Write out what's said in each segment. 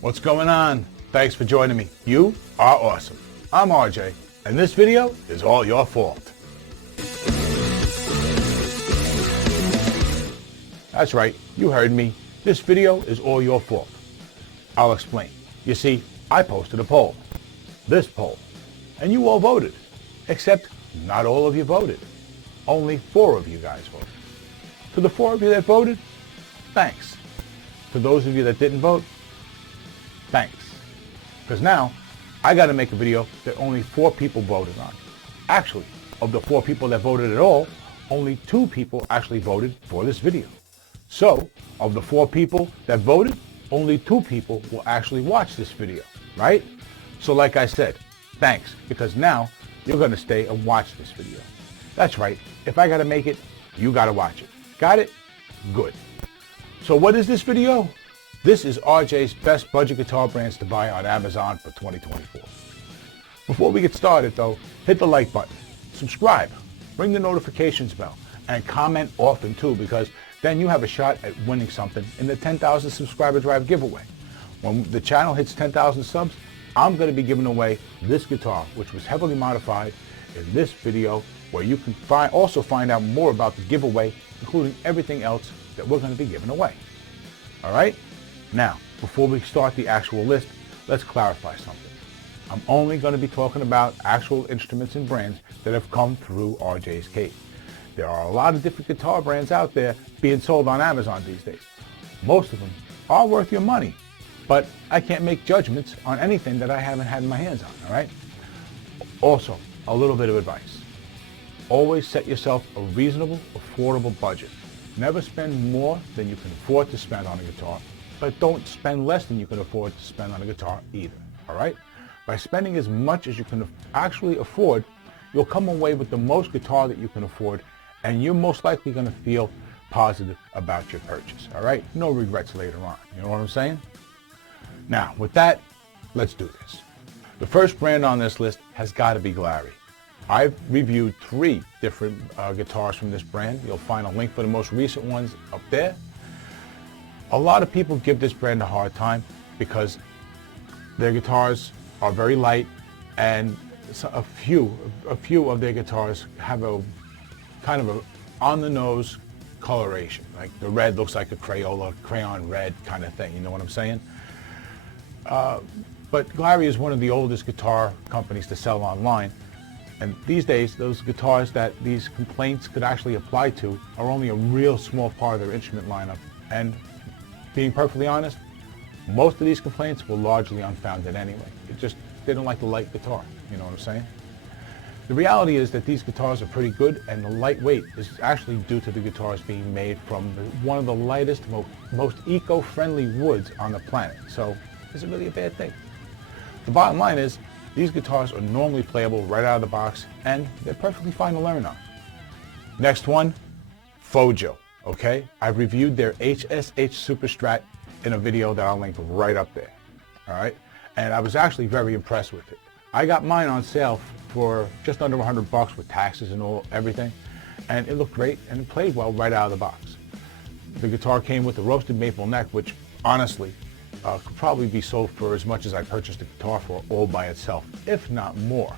What's going on? Thanks for joining me. You are awesome. I'm RJ, and this video is all your fault. That's right, you heard me. This video is all your fault. I'll explain. You see, I posted a poll. This poll. And you all voted. Except not all of you voted. Only 4 of you guys voted. To the 4 of you that voted, thanks. To those of you that didn't vote, thanks. Because now, I got to make a video that only 4 people voted on. Actually, of the 4 people that voted at all, only 2 people actually voted for this video. So, of the 4 people that voted, only 2 people will actually watch this video, right? So like I said, thanks, because now you're going to stay and watch this video. That's right, if I got to make it, you got to watch it. Got it? Good. So what is this video? This is RJ's best budget guitar brands to buy on Amazon for 2024. Before we get started though, hit the like button, subscribe, ring the notifications bell, and comment often too, because then you have a shot at winning something in the 10,000 subscriber drive giveaway. When the channel hits 10,000 subs, I'm going to be giving away this guitar, which was heavily modified in this video, where you can also find out more about the giveaway, including everything else that we're going to be giving away. All right? Now, before we start the actual list, let's clarify something. I'm only going to be talking about actual instruments and brands that have come through RJ's cave. There are a lot of different guitar brands out there being sold on Amazon these days. Most of them are worth your money, but I can't make judgments on anything that I haven't had my hands on, all right? Also, a little bit of advice. Always set yourself a reasonable, affordable budget. Never spend more than you can afford to spend on a guitar, but don't spend less than you can afford to spend on a guitar either, all right? By spending as much as you can actually afford, you'll come away with the most guitar that you can afford, and you're most likely going to feel positive about your purchase, all right? No regrets later on, you know what I'm saying? Now, with that, let's do this. The first brand on this list has got to be Glarry. I've reviewed 3 different guitars from this brand. You'll find a link for the most recent ones up there. A lot of people give this brand a hard time because their guitars are very light, and a few of their guitars have a kind of a on-the-nose coloration. Like the red looks like a crayon red kind of thing, you know what I'm saying? But Glarry is one of the oldest guitar companies to sell online. And these days, those guitars that these complaints could actually apply to are only a real small part of their instrument lineup. And being perfectly honest, most of these complaints were largely unfounded anyway. They don't like the light guitar, you know what I'm saying? The reality is that these guitars are pretty good, and the lightweight is actually due to the guitars being made from one of the lightest, most eco-friendly woods on the planet. So, is it really a bad thing? The bottom line is, these guitars are normally playable right out of the box, and they're perfectly fine to learn on. Next one, Fojill, okay? I've reviewed their HSH Super Strat in a video that I'll link right up there, all right? And I was actually very impressed with it. I got mine on sale for just under $100 with taxes and everything, and it looked great and it played well right out of the box. The guitar came with a roasted maple neck, which honestly could probably be sold for as much as I purchased the guitar for all by itself, if not more,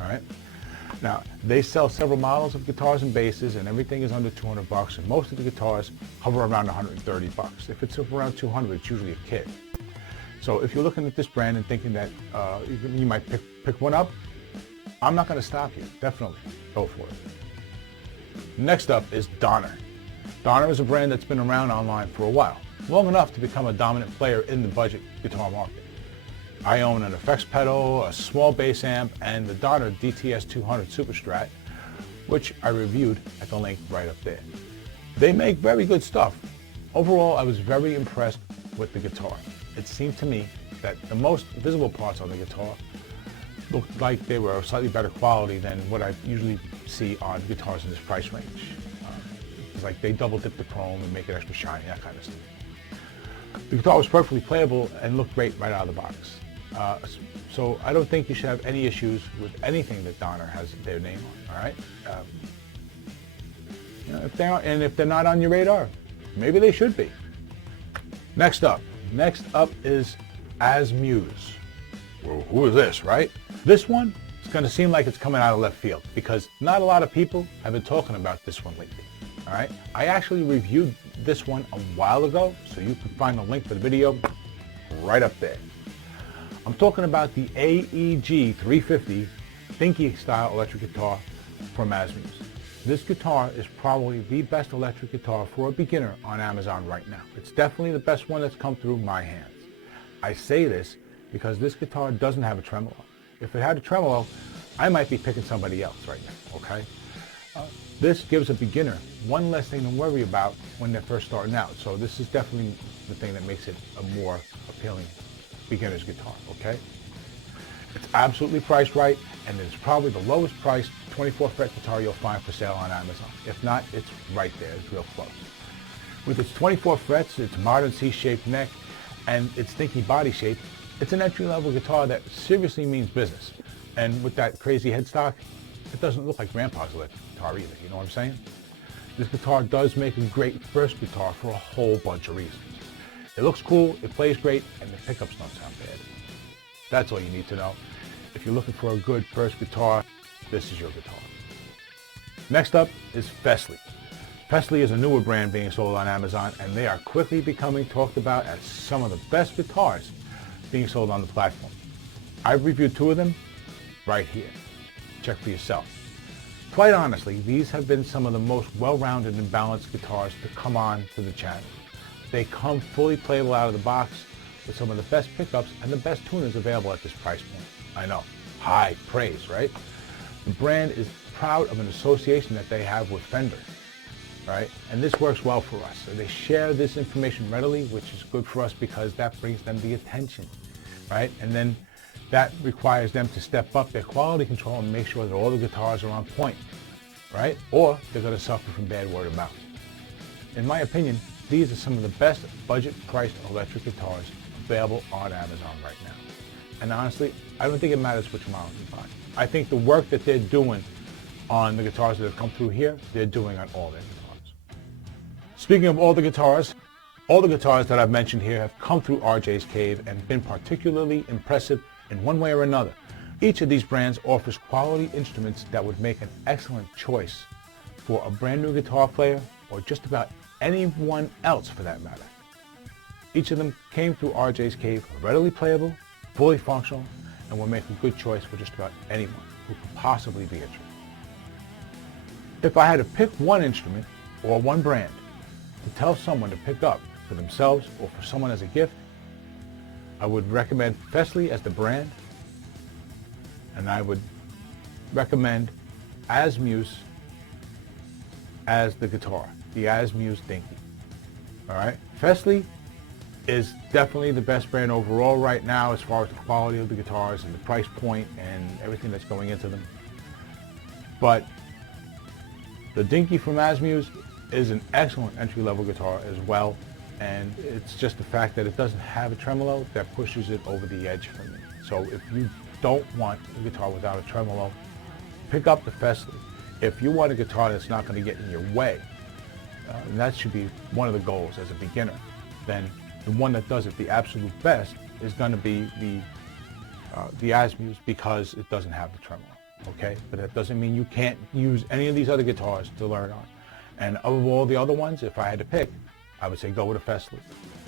all right? Now, they sell several models of guitars and basses, and everything is under $200, and most of the guitars hover around $130. If it's around $200, it's usually a kit. So if you're looking at this brand and thinking that you might pick one up, I'm not going to stop you. Definitely go for it. Next up is Donner. Donner is a brand that's been around online for a while, long enough to become a dominant player in the budget guitar market. I own an effects pedal, a small bass amp, and the Donner DTS 200 Super Strat, which I reviewed at the link right up there. They make very good stuff. Overall, I was very impressed with the guitar. It seemed to me that the most visible parts on the guitar looked like they were slightly better quality than what I usually see on guitars in this price range. It's like they double dip the chrome and make it extra shiny, that kind of stuff. The guitar was perfectly playable and looked great right out of the box. So I don't think you should have any issues with anything that Donner has their name on, all right? If they're not on your radar, maybe they should be. Next up is ASMUSE. Well, who is this, right? This one is going to seem like it's coming out of left field because not a lot of people have been talking about this one lately. All right, I actually reviewed this one a while ago, so you can find the link for the video right up there. I'm talking about the AEG 350 dinky style electric guitar from ASMUSE. This guitar is probably the best electric guitar for a beginner on Amazon right now. It's definitely the best one that's come through my hands. I say this because this guitar doesn't have a tremolo. If it had a tremolo, I might be picking somebody else right now, okay? This gives a beginner one less thing to worry about when they're first starting out. So this is definitely the thing that makes it a more appealing beginner's guitar, okay? It's absolutely priced right, and it's probably the lowest priced 24 fret guitar you'll find for sale on Amazon. If not, it's right there, it's real close. With its 24 frets, its modern C-shaped neck, and its dinky body shape, it's an entry-level guitar that seriously means business. And with that crazy headstock, it doesn't look like Grandpa's electric guitar either, you know what I'm saying? This guitar does make a great first guitar for a whole bunch of reasons. It looks cool, it plays great, and the pickups don't sound bad. That's all you need to know. If you're looking for a good first guitar, this is your guitar. Next up is Fesley. Fesley is a newer brand being sold on Amazon, and they are quickly becoming talked about as some of the best guitars being sold on the platform. I've reviewed two of them right here. Check for yourself. Quite honestly, these have been some of the most well-rounded and balanced guitars to come on to the channel. They come fully playable out of the box with some of the best pickups and the best tuners available at this price point. I know, high praise, right? The brand is proud of an association that they have with Fender, right? And this works well for us. So they share this information readily, which is good for us because that brings them the attention, right? And then that requires them to step up their quality control and make sure that all the guitars are on point, right? Or they're going to suffer from bad word of mouth. In my opinion, these are some of the best budget-priced electric guitars available on Amazon right now. And honestly, I don't think it matters which model you buy. I think the work that they're doing on the guitars that have come through here, they're doing on all their guitars. Speaking of all the guitars that I've mentioned here have come through RJ's Cave and been particularly impressive in one way or another. Each of these brands offers quality instruments that would make an excellent choice for a brand new guitar player or just about anyone else for that matter. Each of them came through RJ's Cave readily playable, fully functional, and will make a good choice for just about anyone who could possibly be interested. If I had to pick one instrument or one brand to tell someone to pick up for themselves or for someone as a gift, I would recommend Fesley as the brand, and I would recommend ASMUSE as the guitar, the ASMUSE Dinky. All right, Fesley is definitely the best brand overall right now as far as the quality of the guitars and the price point and everything that's going into them. But the Dinky from ASMUSE is an excellent entry-level guitar as well, and it's just the fact that it doesn't have a tremolo that pushes it over the edge for me. So if you don't want a guitar without a tremolo, pick up the Fesley. If you want a guitar that's not going to get in your way, and that should be one of the goals as a beginner, then the one that does it the absolute best is going to be the ASMUSE because it doesn't have the tremolo, okay? But that doesn't mean you can't use any of these other guitars to learn on. And of all the other ones, if I had to pick, I would say go with a Fesley.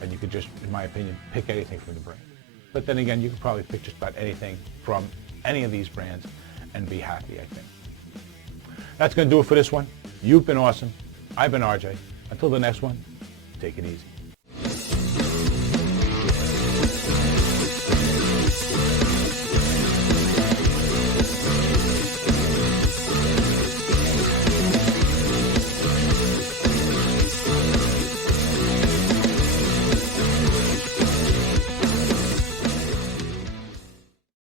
And you could just, in my opinion, pick anything from the brand. But then again, you could probably pick just about anything from any of these brands and be happy, I think. That's going to do it for this one. You've been awesome. I've been RJ. Until the next one, take it easy.